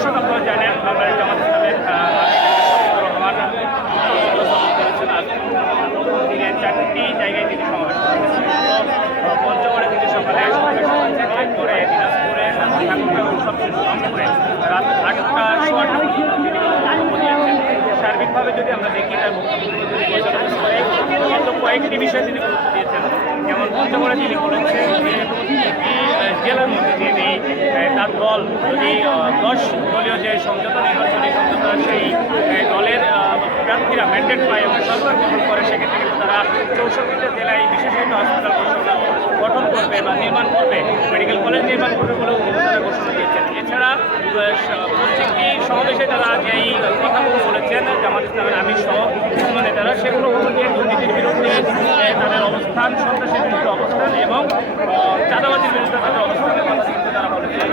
দর্শক আপনারা জানেন বাংলাদেশ জামাত ইসলামের রহমান করেছেন আজ দিনের 4টি জায়গায় তিনি সমাবেশ করেছেন। পঞ্চগড়ে তিনি সকালে সমাবেশ করেছেন, এরপরে দিনাজপুরে সবচেয়ে রংপুরে রাত 8টার সময় তিনি বক্তব্য দিয়েছেন। সার্বিকভাবে যদি আমরা দেখি তার বক্তব্যগুলো যদি পর্যালোচনা করে গত কয়েকটি বিষয়ে তিনি গুরুত্ব দিয়েছেন। যেমন পঞ্চগড়ে তিনি বলেছেন যে জেলার মধ্যে তিনি তার দল যদি 10 দলীয় যে সমঝোতা নির্বাচনী সমঝোতা সেই দলের প্রার্থীরা ম্যান্ডেট পায় এবং সরকার গঠন করে, সেক্ষেত্রে কিন্তু তারা 64টা জেলায় বিশেষায়িত হাসপাতাল গঠন করবে বা নির্মাণ করবে, মেডিকেল কলেজ নির্মাণ করবে বলেও কিন্তু তারা ঘোষণা দিয়েছেন। এছাড়া প্রত্যেকটি সমাবেশে তারা যেই কথাগুলো বলেছেন জামাত ইসলামের আমির সহ বিভিন্ন নেতারা, সেগুলো হচ্ছে দুর্নীতির বিরুদ্ধে তাদের অবস্থান, সন্ত্রাসের বিরুদ্ধে অবস্থান এবং চাঁদাবাজির বিরুদ্ধে তাদের অবস্থানের কথা কিন্তু তারা বলেছেন।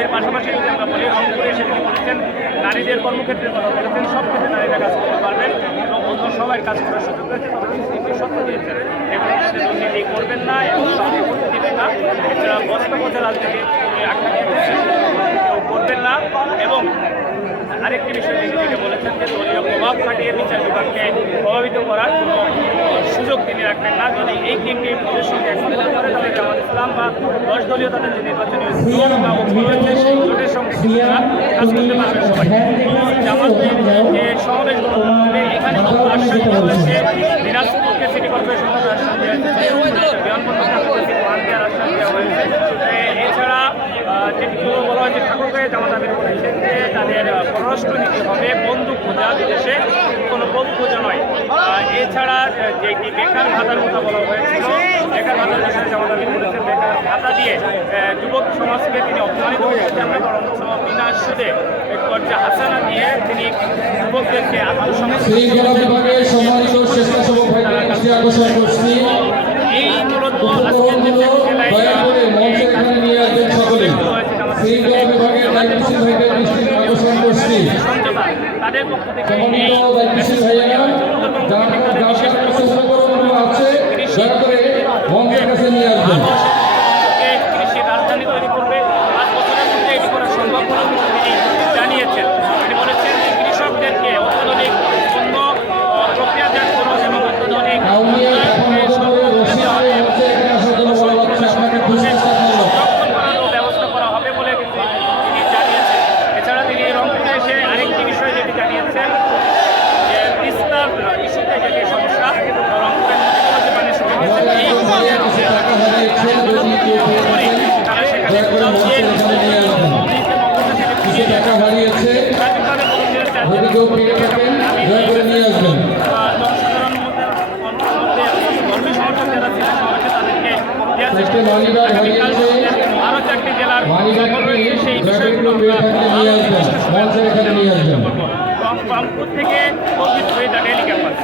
এর পাশাপাশি যদি আমরা বলি রংপুরে এসে তিনি বলেছেন নারীদের কর্মক্ষেত্রের কথা বলেছেন, সব ক্ষেত্রে নারীরা কাজ করতে পারবেন এবং অন্য সবাই কাজ করার সুযোগ রয়েছে, তবে তিনি তিনটি শর্ত দিয়েছেন। এগুলোর মধ্যে দুর্নীতি করবেন না এবং সঙ্গে করতে দেবেন না, এছাড়া বস্তা পথে রাজনীতি করবেন না এবং আরেকটি বিষয় তিনি বলেছেন যে দলীয় প্রভাব খাটিয়ে বিচার বিভাগকে প্রভাবিত করার কোনো সুযোগ তিনি রাখবেন না। যদি এই তিনটি পদের সঙ্গে একমত না করে তাহলে জামাত ইসলাম বা 10 দলীয় তাদের যে নির্বাচনী জোট বা ঐক্য রয়েছে সেই জোটের সঙ্গে তারা কাজ করতে পারবেন সবাই। জামাতের যে সমাবেশগুলো এখানে কিন্তু আশ্বাস দেওয়া হয়েছে, দিনাজপুরকে সিটি কর্পোরেশন থেকে আশ্বাস দেওয়া হয়েছে, বিমানবন্দর ঠাকুরকে মান দেওয়ার আশ্বাস দেওয়া হয়েছে। এছাড়া যেগুলো বলা হয়েছে ঠাকুরকে জামাত আমির বলেছেন যে তাদের পররাষ্ট্র নীতি হবে বন্দুক খোঁজা, বিদেশে কোনো বোধ খোঁজা নয়। এছাড়া যেটি বেকার ভাতার কথা বলা হয়েছিল, বেকার ভাতার বিষয়ে জামাত আমির বলেছেন বেকার ভাতা দিয়ে যুবক সমাজকে তিনি অপমানিত করছেন না, বরঞ্চ বিনা সুদে এক পর্যায়ে হাসানা দিয়ে তিনি যুবকদেরকে আত্মসমর্পণ এই মূলত তাদের পক্ষ থেকে কৃষি রাজধানী তৈরি করবে, 5 বছরের মধ্যে এটি করা সম্ভব বলে তিনি জানিয়েছেন। তিনি বলেছেন যে কৃষকদেরকে অত্যাধুনিক পণ্য প্রক্রিয়াজাতকরণ এবং অত্যাধুনিক ব্যবস্থা করা হবে বলে তিনি জানিয়েছেন। এছাড়া তিনি রংপুরে এসে আরেকটি বিষয় যেটি জানিয়েছেন যে তিস্তার ইস্যুতে যেটি সমস্যা, রংপুরের নদীগুলোতে পানি শুকিয়ে গেছে, তারা সেখানে কোথাও দিয়ে জনসাধারণ মধ্যে কর্মী সমর্থক যারা ছিলেন সমাবেশে তাদেরকে আরও 4টি জেলার সফর রয়েছে, সেই বিষয়গুলো রংপুর থেকে অর্জিত হয়ে দ্য ডেইলি ক্যাম্পাস।